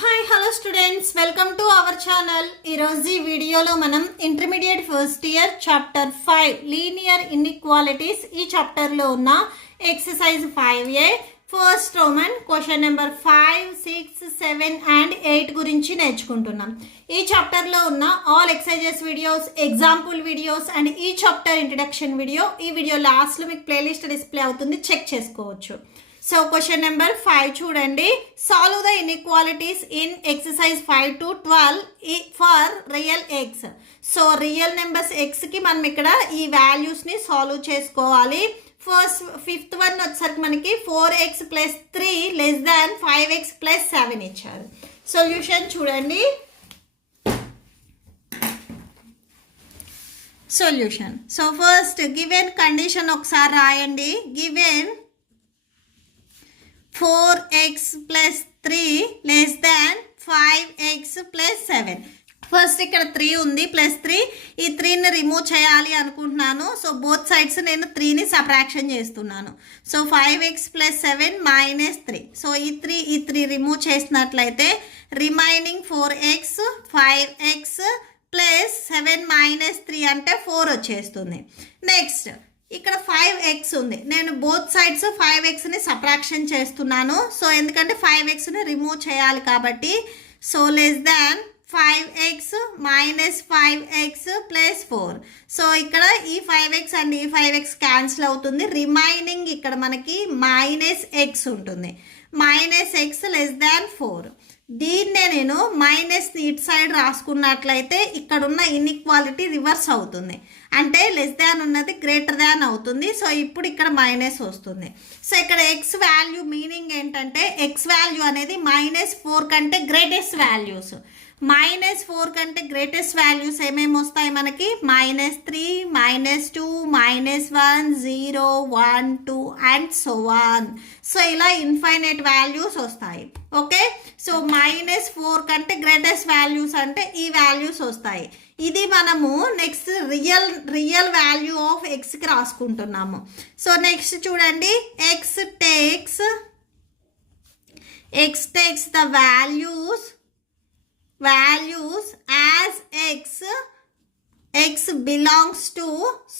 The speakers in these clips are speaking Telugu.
Hi hello students, welcome to our channel. ఈరోజు ఈ వీడియోలో మనం intermediate first year chapter 5 linear inequalities ఈ చాప్టర్లో ఉన్న exercise 5A first Roman question number 5, 6, 7 and 8 గురించి నేర్చుకుంటున్నాం. ఈ చాప్టర్లో ఉన్న all exercises videos, example videos and ఈ చాప్టర్ ఇంట్రడక్షన్ వీడియో ఈ వీడియో లాస్ట్లో మీకు ప్లేలిస్ట్ డిస్ప్లే అవుతుంది, చెక్ చేసుకోవచ్చు. సో క్వశ్చన్ నెంబర్ 5 చూడండి. Solve the inequalities in exercise 5 to 12 for real x. So real numbers ఎక్స్కి మనం ఇక్కడ ఈ వాల్యూస్ని సాల్వ్ చేసుకోవాలి. ఫస్ట్ ఫిఫ్త్ వన్ వచ్చేసరికి మనకి 4x + 3 < 5x + 7 ఇచ్చారు. సొల్యూషన్ చూడండి. Solution. So first given condition ఒకసారి రాయండి. Given 4x + 3 < 5x + 7. ఫస్ట్ ఇక్కడ 3 ఉంది, +3. ఈ 3ని రిమూవ్ చేయాలి అనుకుంటున్నాను. సో బోత్ సైడ్స్ నేను 3ని సబ్ట్రాక్షన్ చేస్తున్నాను. So 5x + 7 -3. సో ఈ 3 రిమూవ్ చేసినట్లయితే రిమైనింగ్ 4x 5x + 7 -3 అంటే 4 వచ్చేస్తుంది. నెక్స్ట్ ఇక్కడ 5x ఉంది, నేను బోత్ సైడ్స్ 5xని సబ్ట్రాక్షన్ చేస్తున్నాను. సో ఎందుకంటే 5xని రిమూవ్ చేయాలి కాబట్టి. So < 5x - 5x + 4. సో ఇక్కడ ఈ 5x అండ్ ఈ 5x క్యాన్సిల్ అవుతుంది. రిమైనింగ్ ఇక్కడ మనకి -x ఉంటుంది. -x < 4. దీన్నే నేను మైనస్ని ఇటు సైడ్ రాసుకున్నట్లయితే ఇక్కడున్న ఇన్ఈక్వాలిటీ రివర్స్ అవుతుంది. అంటే < ఉన్నది గ్రేటర్ < అవుతుంది. సో ఇప్పుడు ఇక్కడ మైనస్ వస్తుంది. సో ఇక్కడ x వాల్యూ మీనింగ్ ఏంటంటే x వాల్యూ అనేది -4 కంటే గ్రేటెస్ట్ వాల్యూస్. -4 కంటే గ్రేటెస్ట్ వాల్యూస్ ఏమేమి వస్తాయి మనకి? -3, -2, -1, 0, 1, 2 అండ్ సో ఆన్. సో ఇలా ఇన్ఫైనైట్ వాల్యూస్ వస్తాయి. ఓకే, సో -4 కంటే గ్రేటెస్ట్ వాల్యూస్ అంటే ఈ వాల్యూస్ వస్తాయి. ఇది మనము నెక్స్ట్ రియల్ వాల్యూ ఆఫ్ ఎక్స్కి రాసుకుంటున్నాము. సో నెక్స్ట్ చూడండి. x takes the values as x belongs to.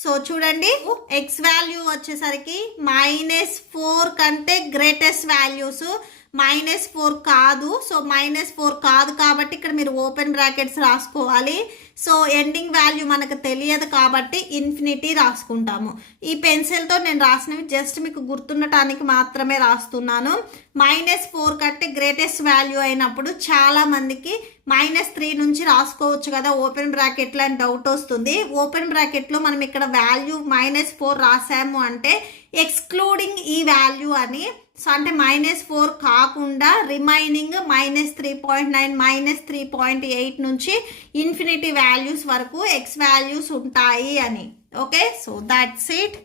So చూడండి, x వాల్యూ వచ్చేసరికి -4 కంటే గ్రేటెస్ట్ వాల్యూస్. -4 కాదు. సో -4 కాదు కాబట్టి ఇక్కడ మీరు ఓపెన్ బ్రాకెట్స్ రాసుకోవాలి. సో ఎండింగ్ వాల్యూ మనకు తెలియదు కాబట్టి ఇన్ఫినిటీ రాసుకుంటాము. ఈ పెన్సిల్తో నేను రాసినవి జస్ట్ మీకు గుర్తుండటానికి మాత్రమే రాస్తున్నాను. -4 కంటే గ్రేటెస్ట్ వాల్యూ అయినప్పుడు చాలా మందికి -3 నుంచి రాసుకోవచ్చు కదా ఓపెన్ బ్రాకెట్లో అని డౌట్ వస్తుంది. ఓపెన్ బ్రాకెట్లో మనం ఇక్కడ వాల్యూ -4 రాసాము అంటే ఎక్స్క్లూడింగ్ ఈ వాల్యూ అని. సో అంటే -4 కాకుండా రిమైనింగ్ -3.9 -3.8 నుంచి ఇన్ఫినిటీ వాల్యూస్ వరకు x వాల్యూస్ ఉంటాయి అని. Okay, so that's it.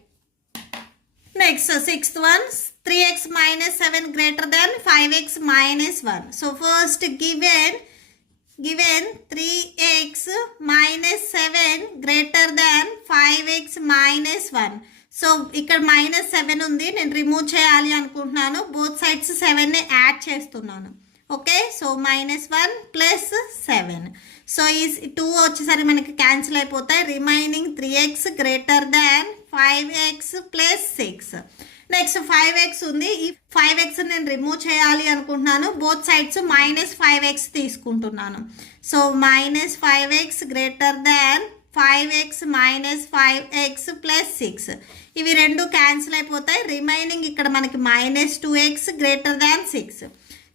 Next sixth one. 3x - 7 < 5x - 1. So first given 3x - 7 < 5x - 1. So ఇక్కడ -7 ఉంది, నేను రిమూవ్ చేయాలి అనుకుంటున్నాను. బోత్ సైడ్స్ 7ని యాడ్ చేస్తున్నాను. Okay, so -1 + 7. సో ఈ 2 వచ్చేసరికి మనకి క్యాన్సిల్ అయిపోతాయి. Remaining 3x < 5x + 6. Next 5x ఉంది. ఈ 5x నేను రిమూవ్ చేయాలి అనుకుంటున్నాను. బోత్ సైడ్స్ -5x తీసుకుంటున్నాను. So -5x < 5x - 5x + 6. ఇవి రెండు క్యాన్సిల్ అయిపోతాయి. రిమైనింగ్ ఇక్కడ మనకి -2x < 6.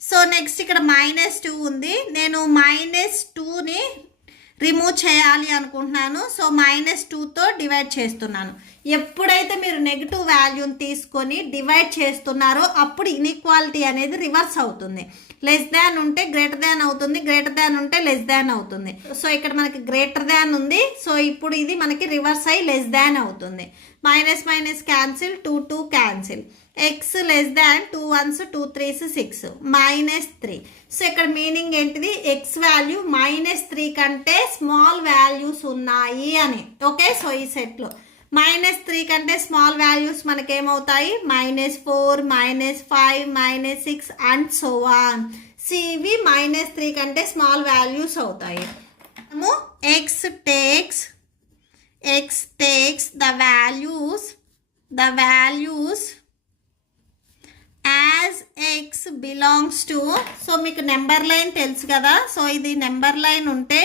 సో నెక్స్ట్ ఇక్కడ -2 ఉంది, నేను -2ని రిమూవ్ చేయాలి అనుకుంటున్నాను. సో -2తో డివైడ్ చేస్తున్నాను. ఎప్పుడైతే మీరు నెగిటివ్ వాల్యూని తీసుకొని డివైడ్ చేస్తున్నారో అప్పుడు ఇన్ఈక్వాలిటీ అనేది రివర్స్ అవుతుంది. < ఉంటే గ్రేటర్ అవుతుంది, గ్రేటర్ ఉంటే < అవుతుంది. సో ఇక్కడ మనకి గ్రేటర్ ఉంది. సో ఇప్పుడు ఇది మనకి రివర్స్ అయ్యి < అవుతుంది. Minus cancel, 2 cancel. x < 2 1s 2 3s 6 -3. So ఇక్కడ మీనింగ్ ఏంటిది? x వాల్యూ -3 కంటే స్మాల్ వాల్యూస్ ఉన్నాయి అని. ఓకే, సో ఈ సెట్లో -3 కంటే స్మాల్ వాల్యూస్ మనకేమవుతాయి? -4, -5, -6 అండ్ సో ఆన్. ఇవి -3 కంటే స్మాల్ వాల్యూస్ అవుతాయి. మనము x takes the values as x belongs to, so మీకు నెంబర్ లైన్ తెలుసు కదా. సో ఇది నెంబర్ లైన్ ఉంటే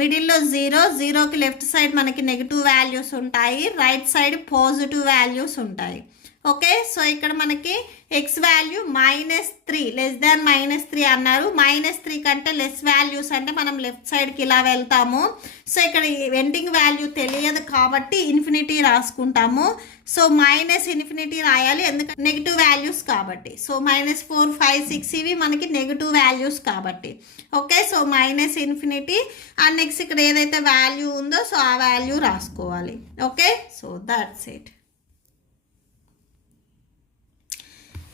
మిడిల్లో 0కి లెఫ్ట్ సైడ్ మనకి నెగిటివ్ వాల్యూస్ ఉంటాయి, రైట్ సైడ్ పాజిటివ్ వాల్యూస్ ఉంటాయి. ఓకే, సో ఇక్కడ మనకి ఎక్స్ వాల్యూ -3 లెస్ దాన్ -3 అన్నారు. -3 కంటే లెస్ వాల్యూస్ అంటే మనం లెఫ్ట్ సైడ్కి ఇలా వెళ్తాము. సో ఇక్కడ ఎండింగ్ వాల్యూ తెలియదు కాబట్టి ఇన్ఫినిటీ రాసుకుంటాము. సో -∞ రాయాలి ఎందుకంటే నెగిటివ్ వాల్యూస్ కాబట్టి. సో -4, 5, 6 ఇవి మనకి నెగిటివ్ వాల్యూస్ కాబట్టి. ఓకే, సో -∞ అండ్ నెక్స్ట్ ఇక్కడ ఏదైతే వాల్యూ ఉందో సో ఆ వాల్యూ రాసుకోవాలి. Okay, so that's it.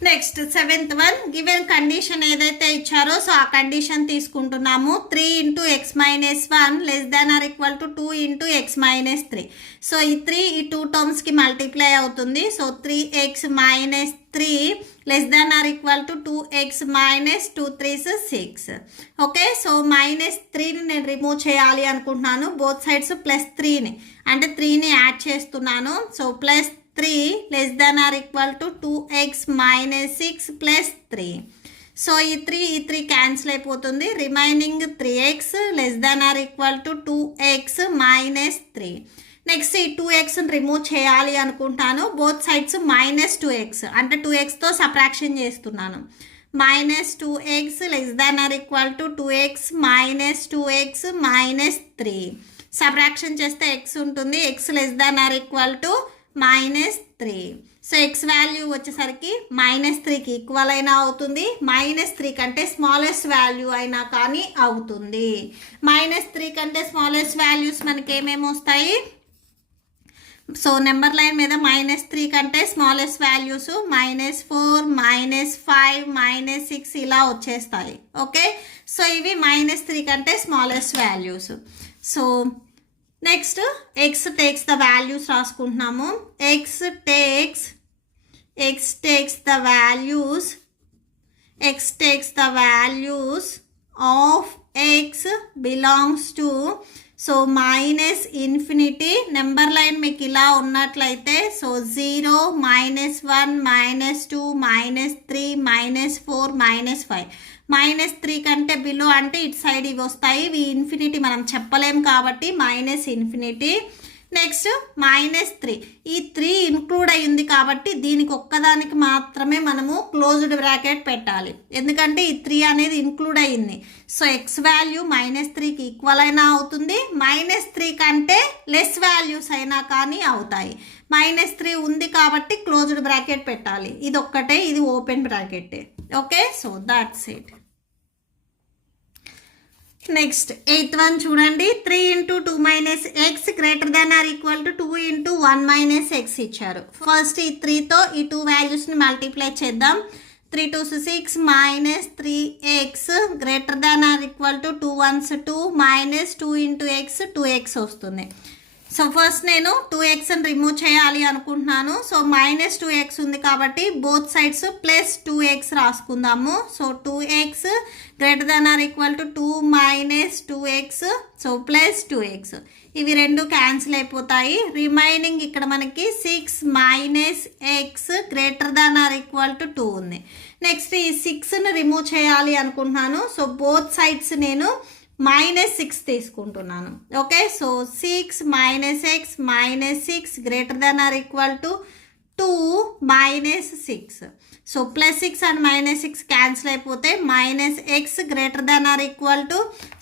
Next 7th one, given condition ఏదైతే ఇచ్చారో సో ఆ కండిషన్ తీసుకుంటున్నాము. 3 × x - 1 less than or equal to 2 × x - 3. So ఈ 3 ఈ 2 టర్మ్స్కి మల్టిప్లై అవుతుంది. So 3x - 3 less than or equal to 2x - 2 3s 6. Okay, so -3ని నేను రిమూవ్ చేయాలి అనుకుంటున్నాను. బోత్ సైడ్స్ +3ని అంటే 3ని యాడ్ చేస్తున్నాను. So +3 less than or equal to 2x - 6 +3. So ఈ 3 క్యాన్సిల్ అయిపోతుంది. Remaining 3x less than or equal to 2x - 3. Next ఈ 2xని రిమూవ్ చేయాలి అనుకుంటాను. బోత్ సైడ్స్ -2x అంటే 2xతో సబ్ట్రాక్షన్ చేస్తున్నాను. -2x less than or equal to 2x - 2x - 3. Subtraction చేస్తే x ఉంటుంది. x less than or equal to -3. So x value వచ్చేసరికి -3కి ఈక్వల్ అయినా అవుతుంది, -3 కంటే స్మాలెస్ట్ వాల్యూ అయినా కానీ అవుతుంది. -3 కంటే స్మాలెస్ట్ వాల్యూస్ మనకి ఏమేమి వస్తాయి? సో నెంబర్ లైన్ మీద -3 కంటే స్మాలెస్ట్ వాల్యూస్ -4, -5, -6 ఇలా వచ్చేస్తాయి. ఓకే, సో ఇవి -3 కంటే smallest values. So next x takes the values రాసుకుంటున్నాము. x takes the values of x belongs to, so -∞ number line మీకు ఇలా ఉన్నట్లయితే సో 0, -1, -2, -3, -4, -5. -3 కంటే బిలో అంటే ఇటు సైడ్ ఇవి వస్తాయి. ఇవి ఇన్ఫినిటీ మనం చెప్పలేం కాబట్టి -∞. నెక్స్ట్ -3 ఈ 3 ఇంక్లూడ్ అయ్యింది కాబట్టి దీనికి ఒక్కదానికి మాత్రమే మనము క్లోజ్డ్ బ్రాకెట్ పెట్టాలి ఎందుకంటే ఈ 3 అనేది ఇంక్లూడ్ అయ్యింది. సో ఎక్స్ వాల్యూ -3కి ఈక్వల్ అయినా అవుతుంది, -3 కంటే లెస్ వాల్యూస్ అయినా కానీ అవుతాయి. -3 ఉంది కాబట్టి క్లోజ్డ్ బ్రాకెట్ పెట్టాలి. ఇది ఒక్కటే, ఇది open bracket. Okay, so that's it. Next 8th one చూడండి. 3 × 2 - x greater than or equal to 2 × 1 - x ఇచ్చారు. ఫస్ట్ ఈ 3తో ఈ 2 వాల్యూస్ని మల్టిప్లై చేద్దాం. 3 2s 6 -3x greater than or equal to 2 1s 2 -2 × x 2x వస్తుంది. సో ఫస్ట్ నేను 2xని రిమూవ్ చేయాలి అనుకుంటున్నాను. సో -2x ఉంది కాబట్టి బోత్ సైడ్స్ +2x రాసుకుందాము. So 2x greater than or equal to 2 - 2x so +2x ఇవి రెండు క్యాన్సిల్ అయిపోతాయి. రిమైనింగ్ ఇక్కడ మనకి 6 - x greater than or equal to 2 ఉంది. నెక్స్ట్ ఈ 6ని రిమూవ్ చేయాలి అనుకుంటున్నాను. సో బోత్ సైడ్స్ నేను -6 తీసుకుంటున్నాను. Okay, so 6 - x -6 greater than or equal to 2 -6. So +6 and -6 cancel అయిపోతే -x greater than or equal to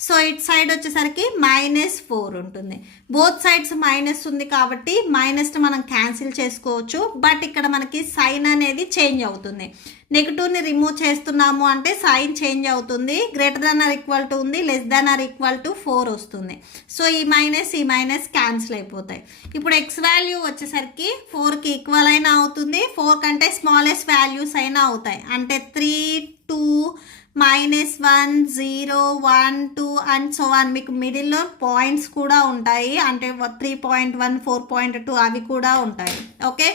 so it side వచ్చేసరికి -4 ఉంటుంది. బోత్ సైడ్స్ మైనస్ ఉంది కాబట్టి మైనస్ని మనం క్యాన్సిల్ చేసుకోవచ్చు. బట్ ఇక్కడ మనకి సైన్ అనేది చేంజ్ అవుతుంది. నెగిటివ్ని రిమూవ్ చేస్తున్నాము అంటే సైన్ చేంజ్ అవుతుంది. Greater than or equal to ఉంది, less than or equal to 4 వస్తుంది. సో ఈ మైనస్ క్యాన్సిల్ అయిపోతాయి. ఇప్పుడు x వాల్యూ వచ్చేసరికి 4కి ఈక్వల్ అయినా అవుతుంది, 4 కంటే స్మాలెస్ట్ వాల్యూస్ అయినా అవుతాయి. అంటే 3 2 -1 0 1 2 అండ్ సో ఆన్. మీకు మిడిల్లో పాయింట్స్ కూడా ఉంటాయి, అంటే 3.1 4.2 అవి కూడా ఉంటాయి. Okay,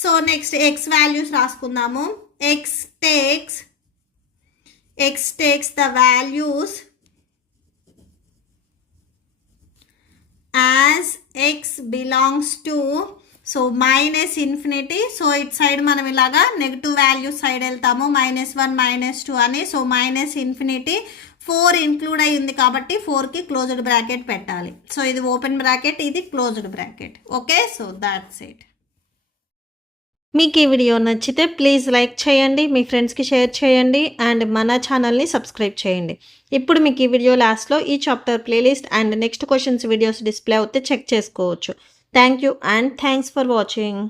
so next x values రాసుకుందాము. x x takes the values as x belongs to so minus infinity. So it side మనం ఇలాగా నెగిటివ్ వాల్యూ సైడ్ వెళ్తాము, -1 -2 అని. సో మైనస్ ఇన్ఫినిటీ 4 ఇంక్లూడ్ అయి ఉంది కాబట్టి 4కి క్లోజ్డ్ బ్రాకెట్ పెట్టాలి. సో ఇది ఓపెన్ బ్రాకెట్, ఇది closed bracket. Okay, so that's it. మీకు ఈ వీడియో నచ్చితే ప్లీజ్ లైక్ చేయండి, మీ ఫ్రెండ్స్కి షేర్ చేయండి అండ్ మన ఛానల్ని సబ్స్క్రైబ్ చేయండి. ఇప్పుడు మీకు ఈ వీడియో లాస్ట్లో ఈ chapter playlist and next questions videos display అవుతే చెక్ చేసుకోవచ్చు. Thank you and thanks for watching.